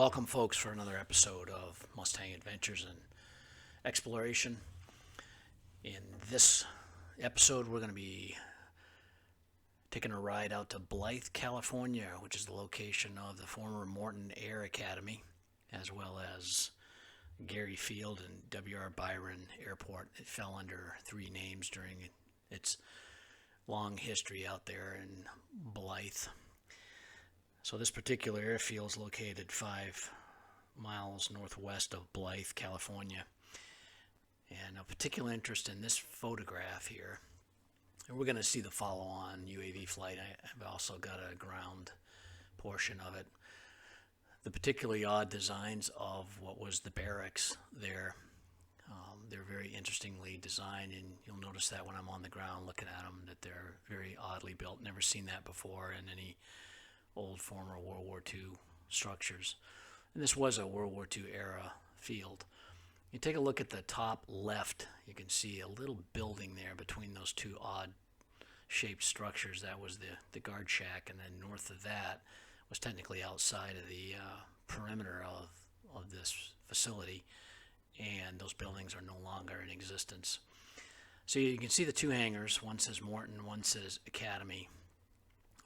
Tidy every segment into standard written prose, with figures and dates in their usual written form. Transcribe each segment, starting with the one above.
Welcome, folks, for another episode of Mustang Adventures and Exploration. In this episode, we're going to be taking a ride out to Blythe, California, which is the location of the former Morton Air Academy, as well as Gary Field and W.R. Byron Airport. It fell under three names during its long history out there in Blythe. So this particular airfield is located 5 miles northwest of Blythe, California. And of particular interest in this photograph here, and we're going to see the follow-on UAV flight. I've also got a ground portion of it. The particularly odd designs of what was the barracks there, they're very interestingly designed, and you'll notice that when I'm on the ground looking at them, that they're very oddly built. Never seen that before in any old former World War II structures. And this was a World War II era field. You take a look at the top left, you can see a little building there between those two odd shaped structures. That was the guard shack, and then north of that was technically outside of the perimeter of this facility, and those buildings are no longer in existence. So you can see the two hangars. One says Morton, one says Academy.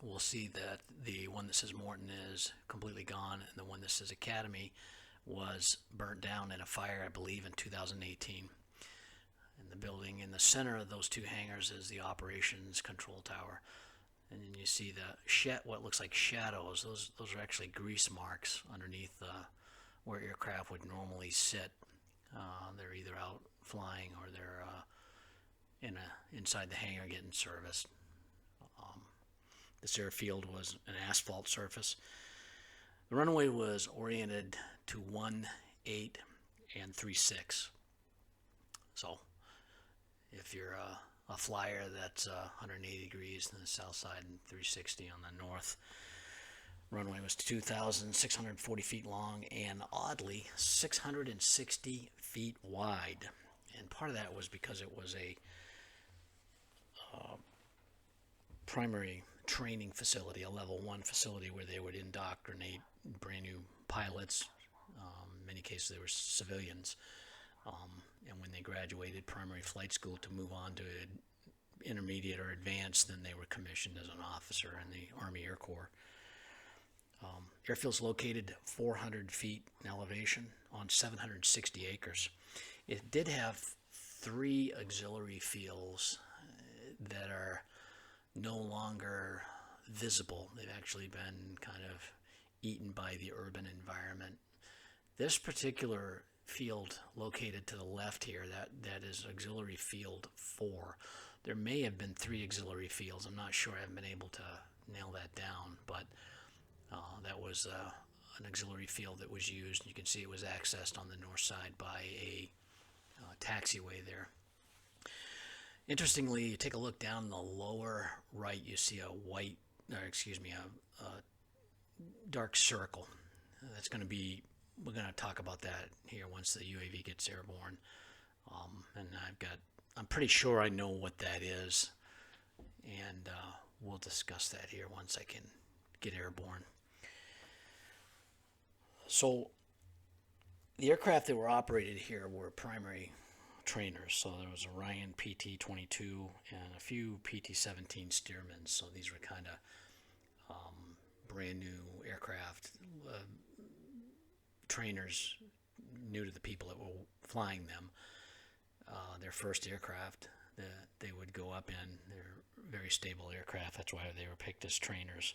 We'll see that the one that says Morton is completely gone, and the one that says Academy was burnt down in a fire, I believe, in 2018. And the building in the center of those two hangars is the operations control tower. And then you see what looks like shadows. Those are actually grease marks underneath where aircraft would normally sit. They're either out flying or they're inside the hangar getting serviced. This airfield was an asphalt surface. The runway was oriented to 1-8 and 3-6. So if you're a flyer, that's 180 degrees on the south side and 360 on the north. Runway was 2,640 feet long and oddly 660 feet wide. And part of that was because it was a primary training facility, a level 1 facility where they would indoctrinate brand new pilots. In many cases they were civilians, and when they graduated primary flight school to move on to intermediate or advanced, then they were commissioned as an officer in the Army Air Corps. Airfield's located 400 feet in elevation on 760 acres. It did have 3 auxiliary fields that are no longer visible. They've actually been kind of eaten by the urban environment. This particular field located to the left here, that is auxiliary field 4. There may have been 3 auxiliary fields. I'm not sure. I haven't been able to nail that down, but that was an auxiliary field that was used. You can see it was accessed on the north side by a taxiway there. Interestingly, you take a look down in the lower right, you see a dark circle. That's going to be, we're going to talk about that here once the UAV gets airborne. And I'm pretty sure I know what that is, and we'll discuss that here once I can get airborne. So the aircraft that were operated here were primary trainers. So there was a Ryan PT-22 and a few PT-17 Stearmans. So these were kind of brand new aircraft, trainers new to the people that were flying them. Their first aircraft that they would go up in. They're very stable aircraft. That's why they were picked as trainers.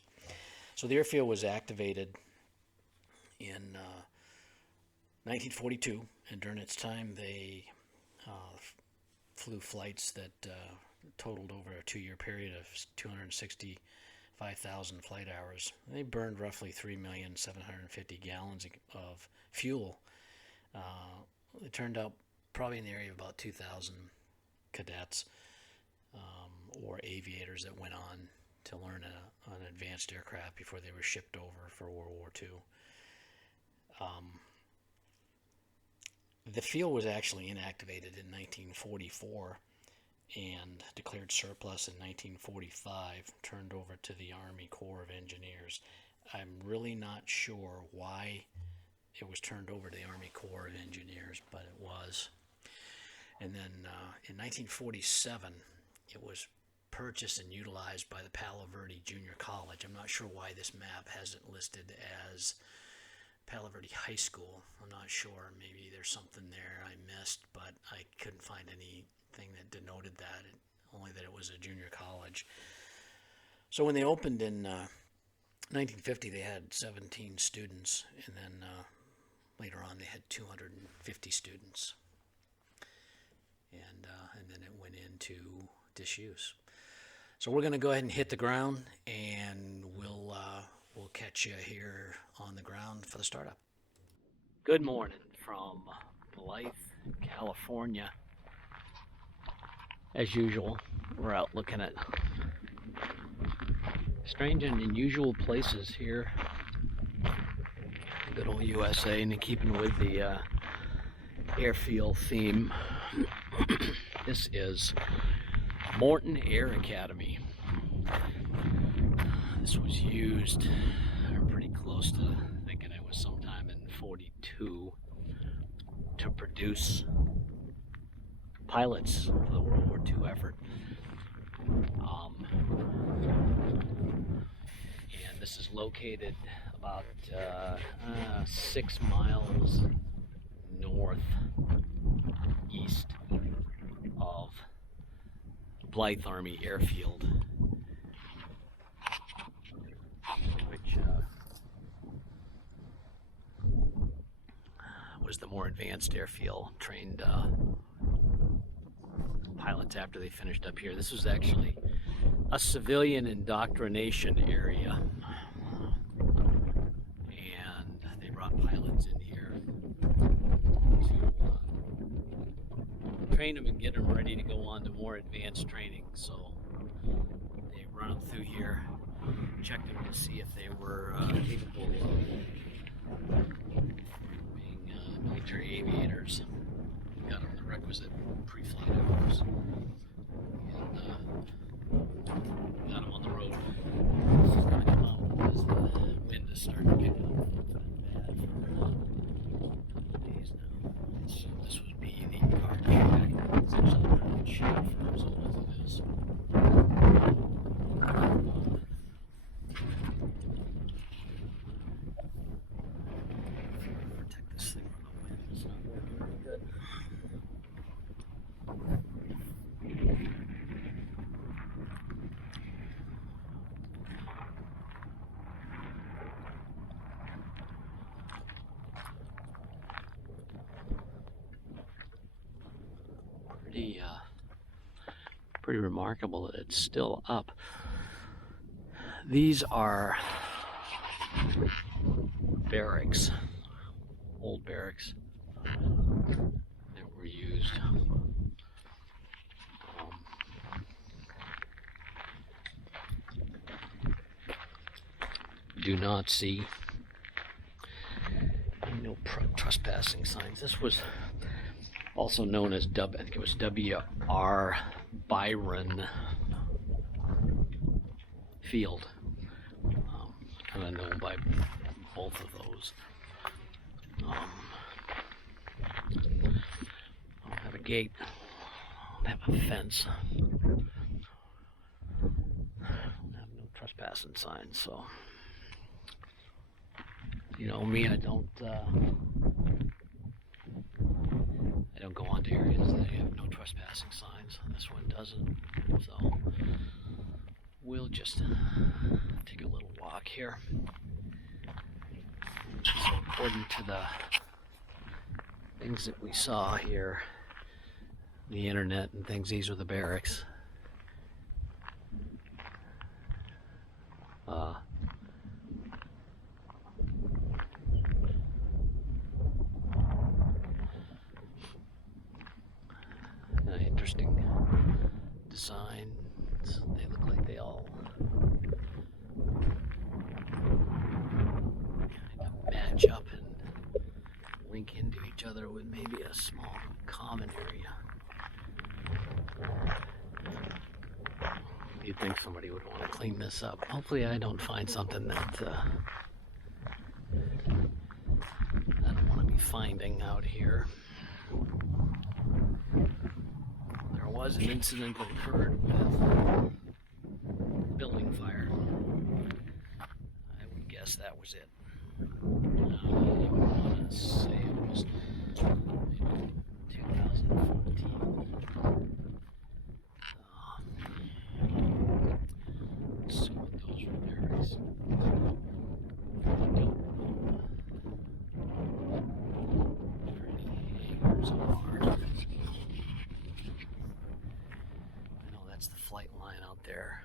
So the airfield was activated in 1942, and during its time they flew flights that totaled over a 2-year period of 265,000 flight hours. They burned roughly 3,750,000 gallons of fuel. It turned out probably in the area of about 2,000 cadets or aviators that went on to learn an advanced aircraft before they were shipped over for World War II. The field was actually inactivated in 1944 and declared surplus in 1945, turned over to the Army Corps of Engineers. I'm really not sure why it was turned over to the Army Corps of Engineers, but it was. And then in 1947, it was purchased and utilized by the Palo Verde Junior College. I'm not sure why this map has it listed as Palo Verde High School. I'm not sure. Maybe there's something there I missed, but I couldn't find anything that denoted that, only that it was a junior college. So when they opened in 1950, they had 17 students, and then later on they had 250 students. And then it went into disuse. So we're going to go ahead and hit the ground, and we'll catch you here on the ground for the startup. Good morning from Blythe, California. As usual, we're out looking at strange and unusual places here. Good old USA, and keeping with the airfield theme. This is Morton Air Academy. This was used pretty close to, thinking it was sometime in 42, to produce pilots for the World War II effort. And this is located about 6 miles northeast of Blythe Army Airfield, which was the more advanced airfield, trained pilots after they finished up here. This was actually a civilian indoctrination area, and they brought pilots in here to train them and get them ready to go on to more advanced training. So they run them through here, checked them to see if they were capable of being military aviators. Got them the requisite pre-flight hours, and got them on the road. This is going to come out because the wind is starting to pick up bad for days now. So this would be the car track. It's actually a pretty good shape for as old as it is. Protect this thing from the wind. It's not working very good. Pretty remarkable that it's still up. These are barracks, old barracks that were used. Do not see no trespassing signs. This was also known as I think it was W.R. Byron Field. Kind of known by both of those. I don't have a gate. I don't have a fence. I don't have no trespassing signs, so you know me, I don't go onto areas that have no trespassing signs. This one doesn't, so we'll just take a little walk here. So according to the things that we saw here, the internet and things, these are the barracks. Interesting design. They look like they all kind of match up and link into each other with maybe a small common area. You'd think somebody would want to clean this up. Hopefully I don't find something that finding out here. There was an incident that occurred with building fire. I would guess that was it. I want to say it was 2014. So those were berries. I know that's the flight line out there.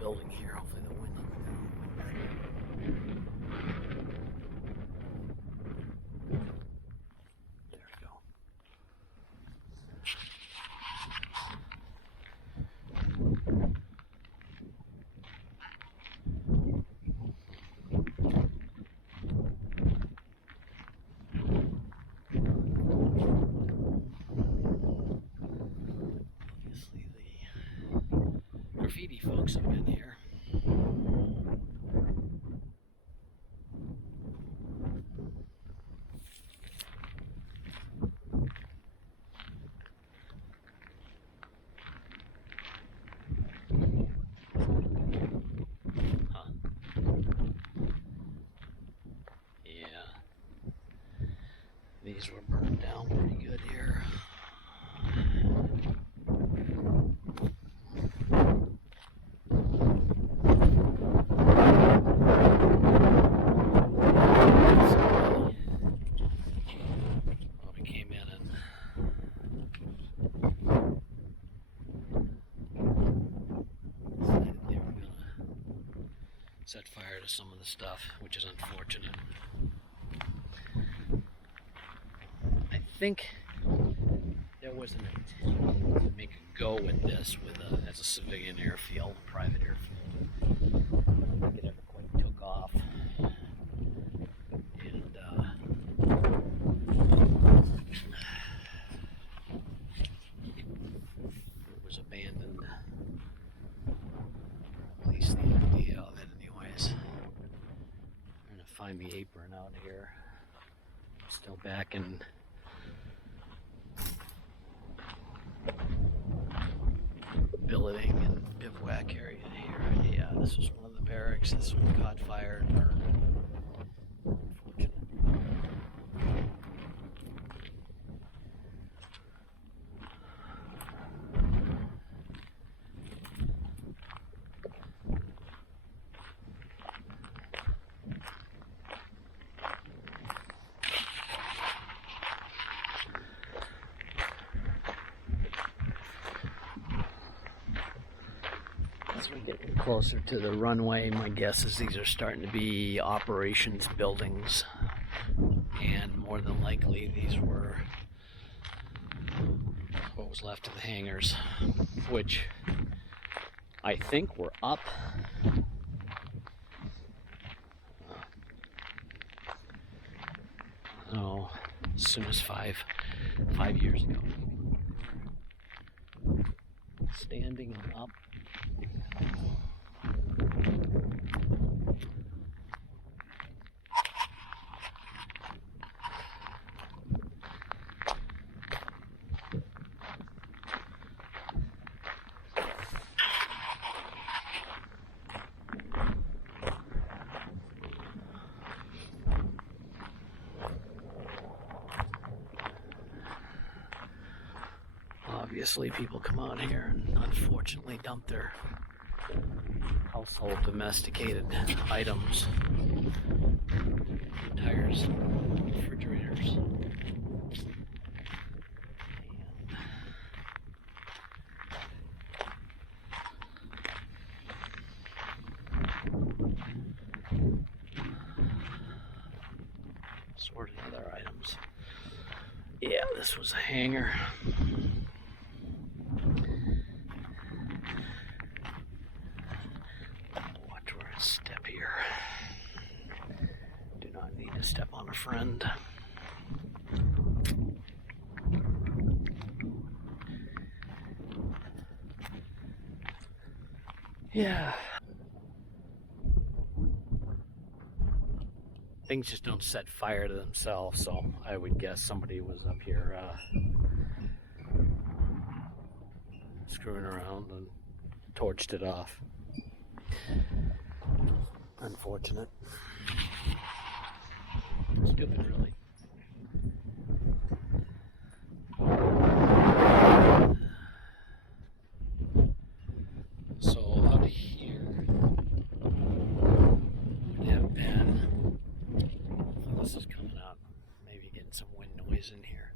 Building here, hopefully the wind will there we go. Obviously the graffiti folks have been here. These were burned down pretty good here. Probably came in and decided they were going to set fire to some of the stuff, which is unfortunate. I think there was an intent to make a go at this with as a civilian airfield, private airfield. I don't think it ever quite took off. And it was abandoned. At least the idea of it anyways. I'm going to find the apron out here. Still back in billeting and bivouac area here. Yeah, this was one of the barracks. This one caught fire and burned. Unfortunate. As we get closer to the runway, my guess is these are starting to be operations buildings, and more than likely these were what was left of the hangars, which I think were up. Oh, as soon as five years ago, standing and up. Obviously, people come out here and unfortunately dump their household domesticated items, tires, refrigerators. Sorting other items. Yeah, this was a hangar. Watch where I step here. Do not need to step on a friend. Yeah. Things just don't set fire to themselves, so I would guess somebody was up here screwing around and torched it off. Unfortunate. Stupid, really. So out here we have been. Oh, this is coming out. Maybe getting some wind noise in here.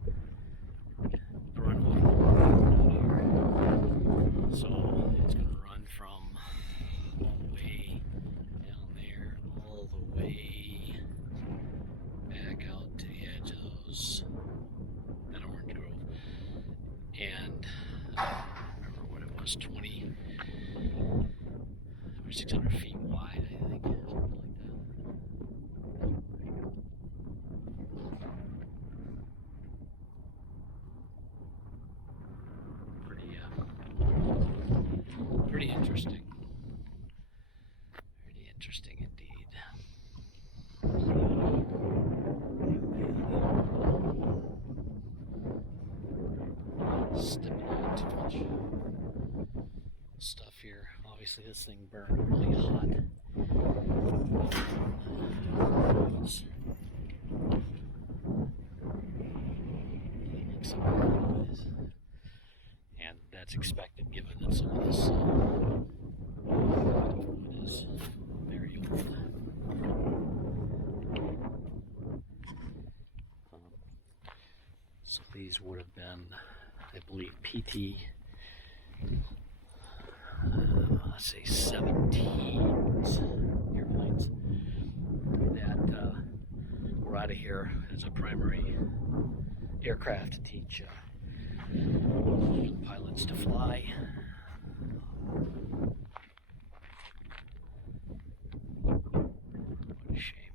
The runway out here. So it's going to run from all the way down there, all the way back out to the edge of that orange grove. And I remember what it was, 20 or 600 feet wide, I think, something like that. Pretty interesting. Pretty interesting indeed. Stepping on too much stuff here. Obviously, this thing burned really hot. And that's expected given that some of this is very old. So these would have been, I believe, PT, let's say 17s airplanes that were out of here as a primary aircraft to teach pilots to fly. What a shame.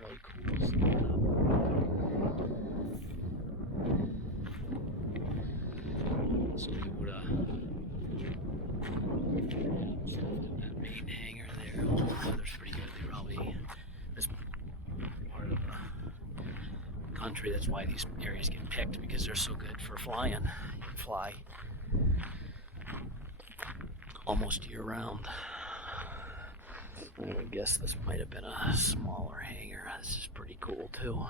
Really cool stuff. So we would that main hangar there. Oh, the weather's pretty good. They probably, this part of the country, that's why these areas get picked, because they're so good for flying. You can fly almost year round. I would guess this might have been a smaller hangar. This is pretty cool too.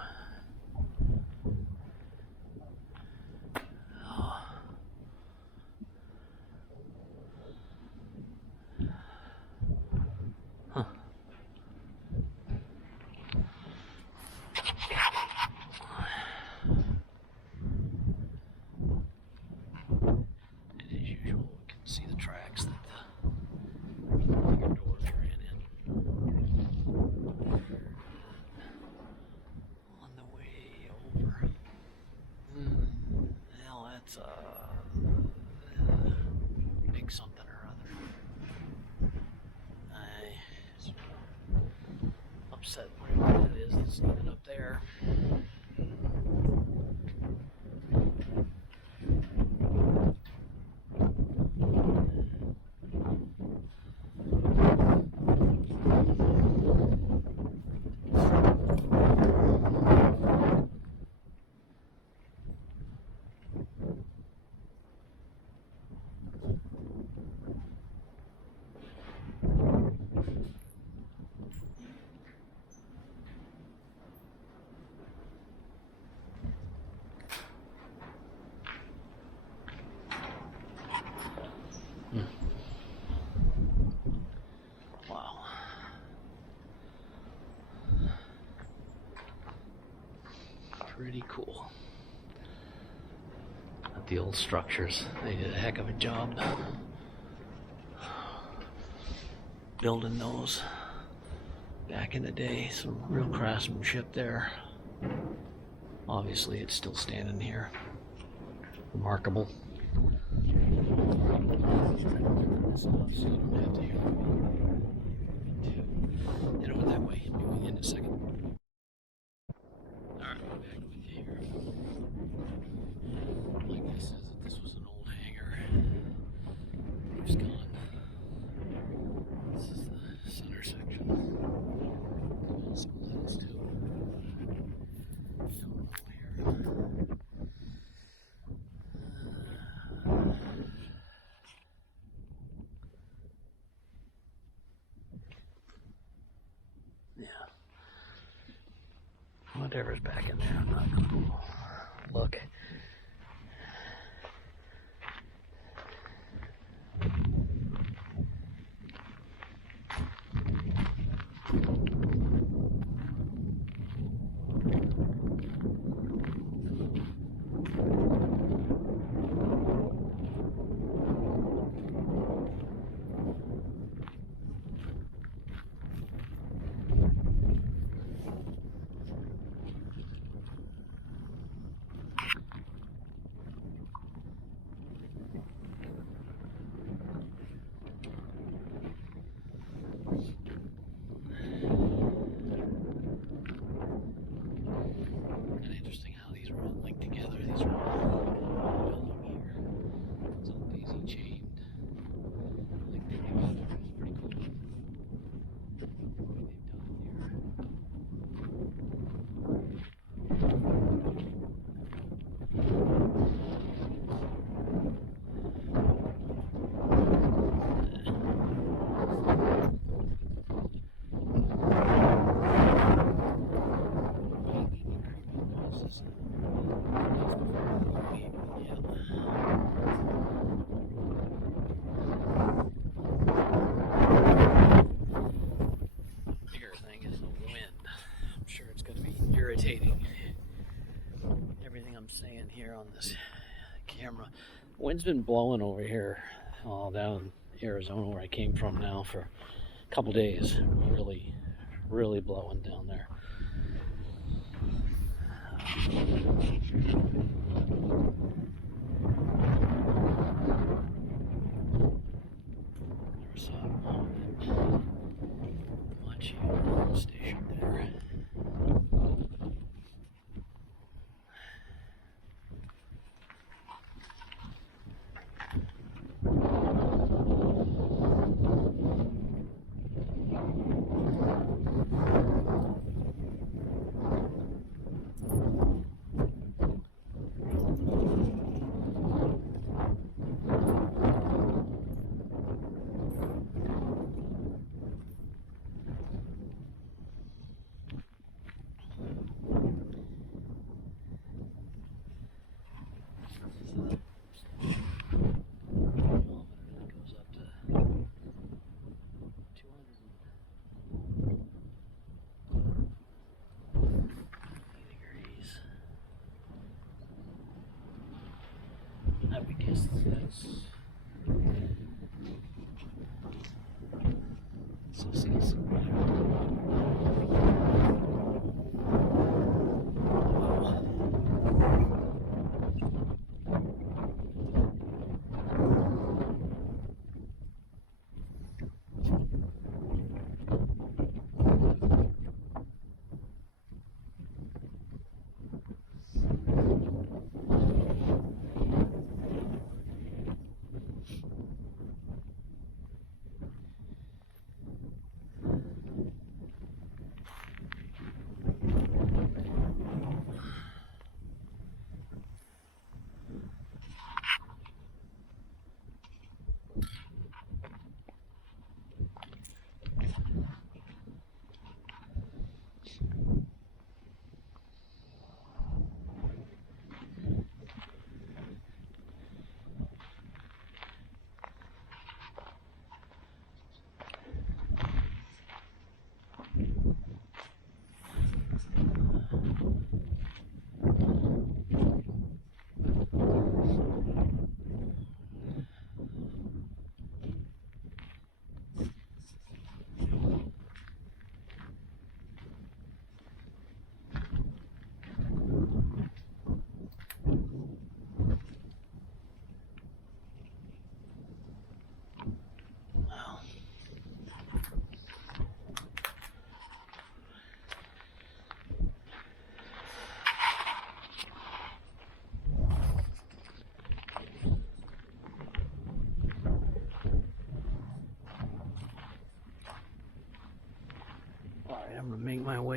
See the tracks that the bigger doors ran in. On the way over. Well, that's a big something or other. I'm upset whatever it is that's needed up there. the old structures. They did a heck of a job building those back in the day. Some real craftsmanship there. Obviously, it's still standing here. Remarkable. This off so you don't have to hear head over that way. Be with you in a second. Alright, we're back with you here. My guess is that this was an old hangar. Roof's gone. This is the center section. Some lights too. Down here. Whatever's back in there, I'm not going to look. Everything I'm saying here on this camera. Wind's been blowing over here, all down Arizona where I came from now for a couple days. Really blowing down there. Never saw much station there. I would guess that's so see.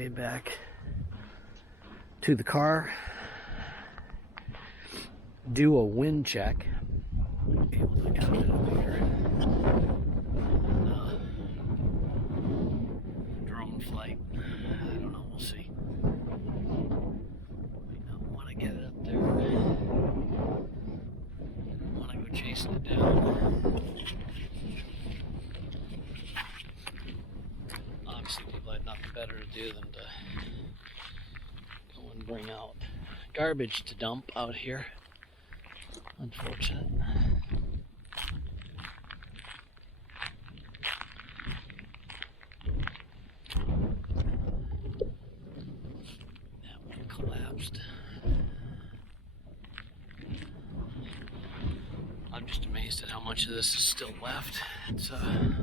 way back to the car, do a wind check. Able to count it later. Drone flight. I don't know. We'll see. Might not want to get it up there. Want to go chasing it down. Obviously, people had nothing better to do than to go and bring out garbage to dump out here. Unfortunate. That one collapsed. I'm just amazed at how much of this is still left. It's pretty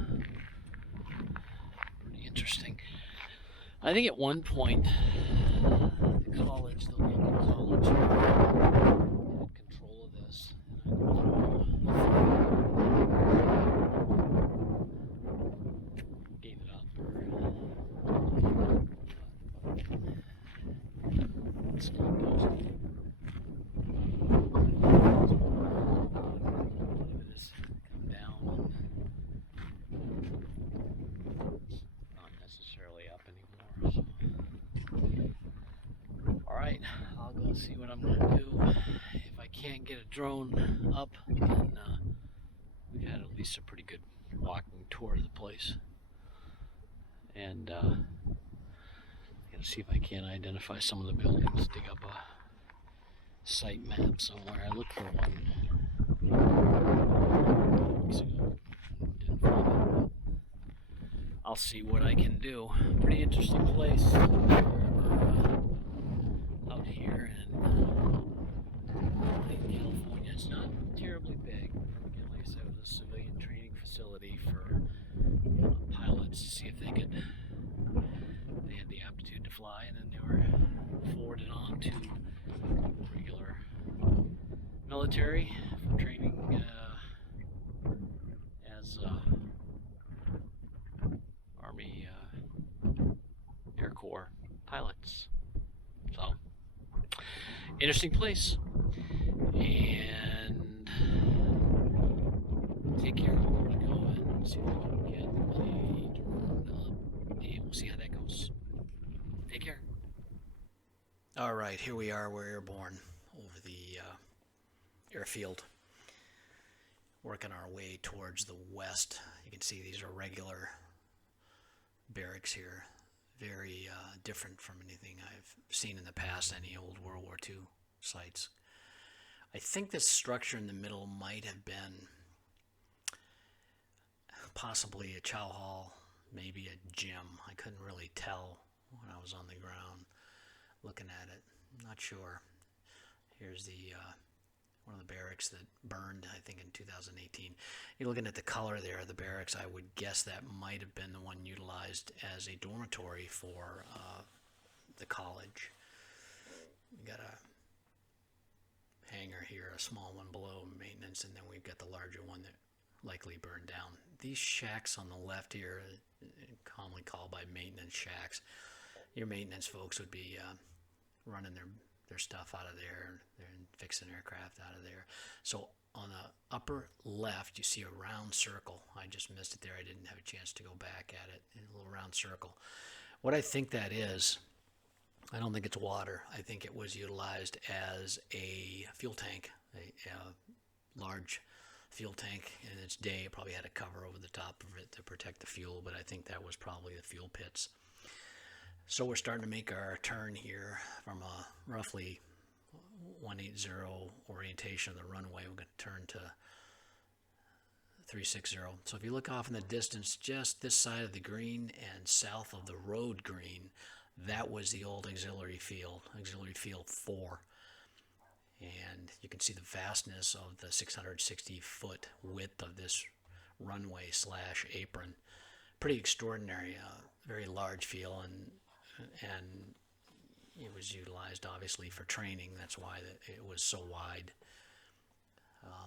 interesting. I think at one point, the college, the local college, had control of this. And I gave it up. Let's keep posting. Come down and not necessarily up anymore. So. Alright, I'll go see what I'm going to do. If I can't get a drone up, then we had at least a pretty good walking tour of the place. And I'm going to see if I can identify some of the buildings, dig up a site map somewhere. I looked for one weeks ago. Didn't find it. I'll see what I can do. Pretty interesting place. Out here in California. It's not terribly big. Again, like I said, it was a civilian training facility for pilots to see if they had the aptitude to fly, and then they were forwarded on to regular military for training as Army Air Corps pilots. So, interesting place. And take care. I'm going to go and see if I can get a drone up, and we'll see how that goes. Take care. All right, here we are. We're airborne over the airfield, working our way towards the west. You can see these are regular barracks here. Very different from anything I've seen in the past, any old World War II sites. I think this structure in the middle might have been possibly a chow hall, maybe a gym. I couldn't really tell when I was on the ground looking at it. I'm not sure. Here's the one of the barracks that burned, I think, in 2018. You're looking at the color there of the barracks. I would guess that might have been the one utilized as a dormitory for the college. We got a hangar here, a small one below maintenance, and then we've got the larger one that likely burned down. These shacks on the left here, commonly called by maintenance shacks. Your maintenance folks would be running their stuff out of there. They're fixing aircraft out of there. So on the upper left, you see a round circle. I just missed it there. I didn't have a chance to go back at it. A little round circle. What I think that is, I don't think it's water. I think it was utilized as a fuel tank, a large fuel tank. In its day, it probably had a cover over the top of it to protect the fuel, but I think that was probably the fuel pits. So we're starting to make our turn here from a roughly 180 orientation of the runway. We're going to turn to 360. So if you look off in the distance, just this side of the green and south of the road green, that was the old auxiliary field 4. And you can see the vastness of the 660-foot width of this runway / apron. Pretty extraordinary, very large field, and it was utilized obviously for training. That's why it was so wide.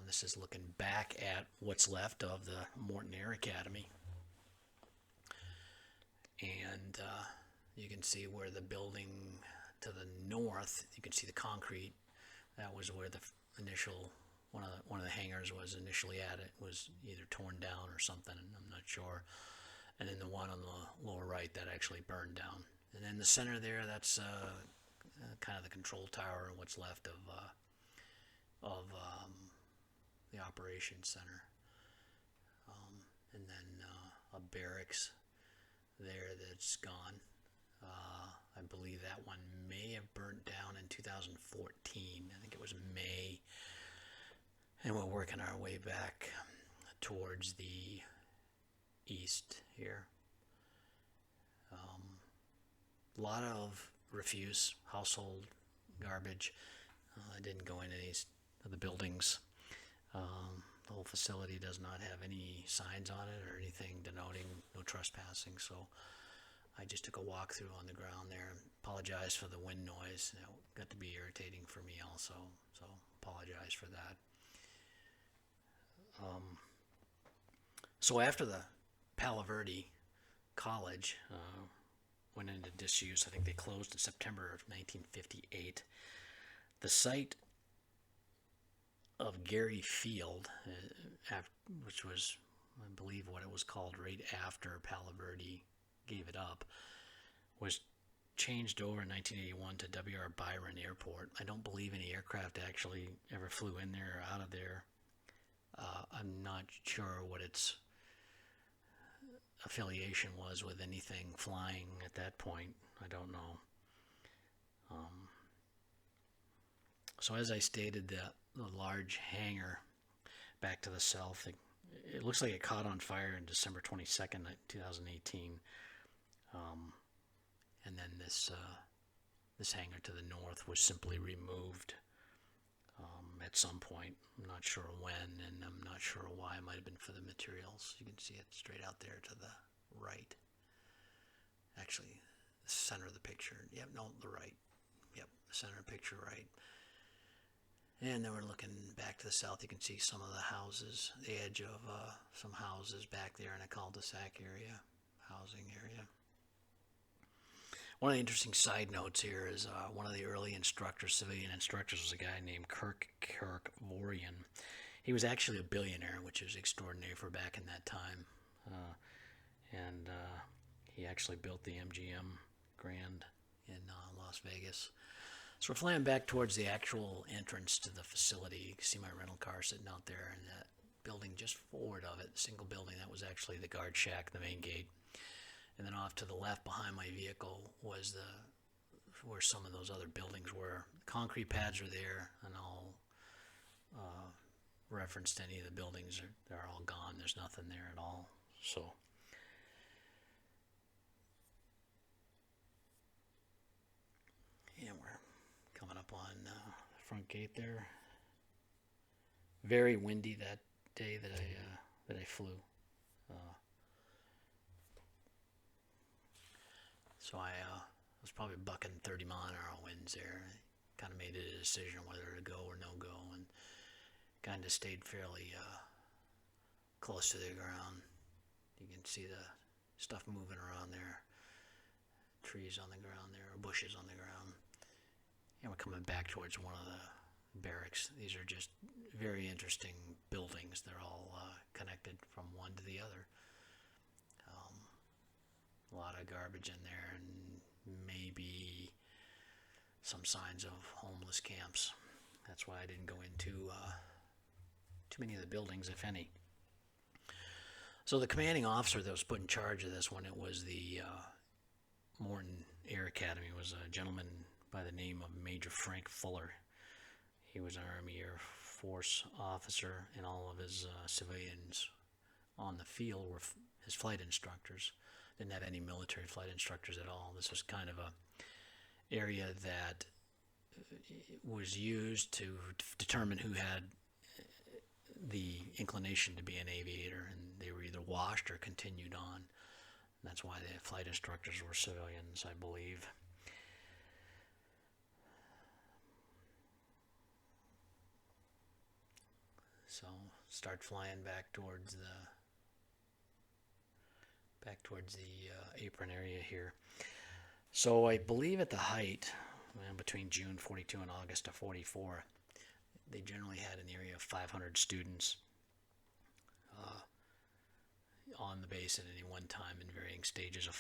This is looking back at what's left of the Morton Air Academy. And You can see where the building to the north, you can see the concrete. That was where the initial one of the hangars was initially at. It was either torn down or something, I'm not sure. And then the one on the lower right that actually burned down. And in the center there, that's kind of the control tower and what's left of the operations center. And then a barracks there that's gone. I believe that one may have burnt down in 2014. I think it was May. And we're working our way back towards the east here. A lot of refuse, household garbage. I didn't go into any of the buildings. The whole facility does not have any signs on it or anything denoting no trespassing, so I just took a walk through on the ground there. Apologize for the wind noise. It got to be irritating for me also, so apologize for that. So after the Palo Verde College went into disuse, I think they closed in September of 1958. The site of Gary Field, which was, I believe, what it was called right after Palo Verde gave it up, was changed over in 1981 to W.R. Byron Airport. I don't believe any aircraft actually ever flew in there or out of there. I'm not sure what its affiliation was with anything flying at that point. I don't know. So as I stated, the large hangar back to the south, it looks like it caught on fire on December 22nd, 2018. And then this hangar to the north was simply removed at some point. I'm not sure when, and I'm not sure why. It might have been for the materials. You can see it straight out there to the right. Actually, the center of the picture. Yep, no, the right. Yep, the center of the picture, right. And then we're looking back to the south. You can see some of the houses, the edge of some houses back there in a cul-de-sac area, housing area. One of the interesting side notes here is one of the early instructors, civilian instructors, was a guy named Kirk Vorian. He was actually a billionaire, which is extraordinary for back in that time. And he actually built the MGM Grand in Las Vegas. So we're flying back towards the actual entrance to the facility. You can see my rental car sitting out there, and that building just forward of it, the single building, that was actually the guard shack, the main gate. And then off to the left behind my vehicle was where some of those other buildings were. Concrete pads are there, and I'll reference to any of the buildings. They're all gone. There's nothing there at all. So yeah, we're coming up on the front gate there. Very windy that day that I flew. So I was probably bucking 30-mile-an-hour winds there. I kind of made a decision whether to go or no go, and kind of stayed fairly close to the ground. You can see the stuff moving around there, trees on the ground there, or bushes on the ground. And we're coming back towards one of the barracks. These are just very interesting buildings. They're all connected from one to the other. A lot of garbage in there, and maybe some signs of homeless camps. That's why I didn't go into too many of the buildings, if any. So the commanding officer that was put in charge of this when it was the Morton Air Academy was a gentleman by the name of Major Frank Fuller. He was an Army Air Force officer, and all of his civilians on the field were his flight instructors. Didn't have any military flight instructors at all. This was kind of a area that was used to determine who had the inclination to be an aviator, and they were either washed or continued on. And that's why the flight instructors were civilians, I believe. So start flying back towards the apron area here. So I believe at the height, between June 42 and August of 44, they generally had an area of 500 students on the base at any one time in varying stages of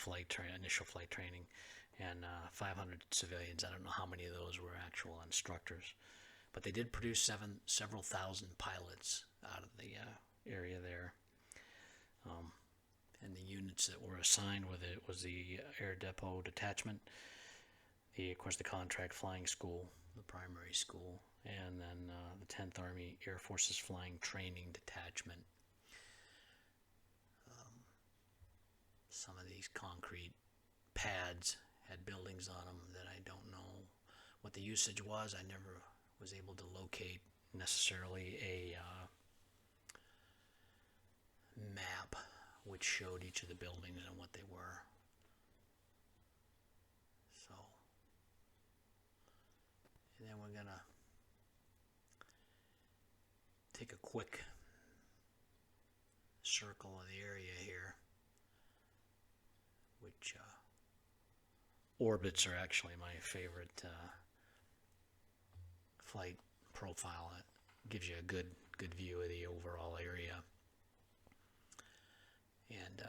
initial flight training, and 500 civilians. I don't know how many of those were actual instructors, but they did produce several thousand pilots out of the area there. And the units that were assigned with it was the Air Depot Detachment, of course, the Contract Flying School, the primary school, and then the 10th Army Air Forces Flying Training Detachment. Some of these concrete pads had buildings on them that I don't know what the usage was. I never was able to locate necessarily a map which showed each of the buildings and what they were. So, and then we're gonna take a quick circle of the area here, which orbits are actually my favorite flight profile. It gives you a good view of the overall area, and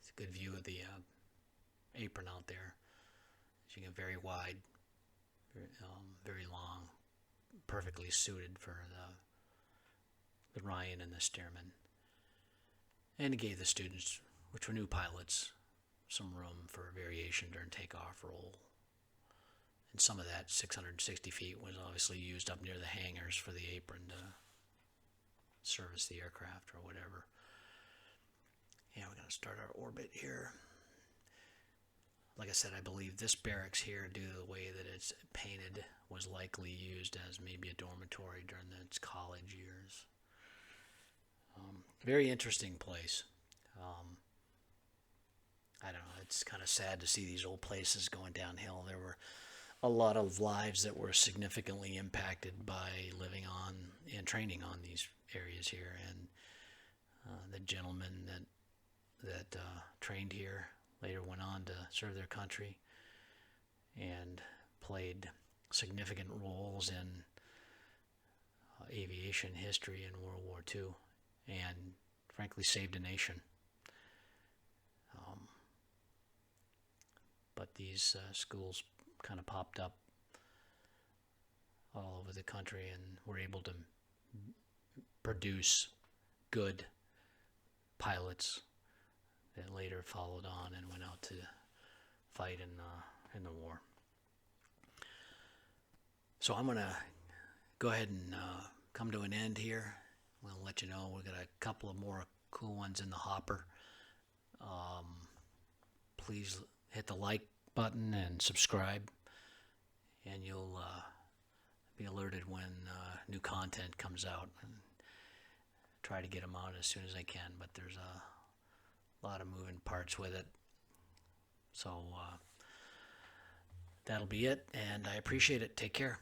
it's a good view of the apron out there. As you get very wide, very long, perfectly suited for the Ryan and the Stearman, and it gave the students, which were new pilots, some room for variation during takeoff roll. And some of that 660 feet was obviously used up near the hangars for the apron to service the aircraft or whatever. Yeah, we're going to start our orbit here. Like I said, I believe this barracks here, due to the way that it's painted, was likely used as maybe a dormitory during its college years. Very interesting place. I don't know, it's kind of sad to see these old places going downhill. There were a lot of lives that were significantly impacted by living on and training on these areas here, and the gentlemen that trained here later went on to serve their country and played significant roles in aviation history in World War II, and frankly saved a nation. But these schools kind of popped up all over the country and were able to produce good pilots that later followed on and went out to fight in the war. So I'm going to go ahead and come to an end here. I'm going to let you know we've got a couple of more cool ones in the hopper. Please hit the like button and subscribe, and you'll be alerted when new content comes out, and try to get them out as soon as I can, but there's a lot of moving parts with it. So that'll be it, and I appreciate it. Take care.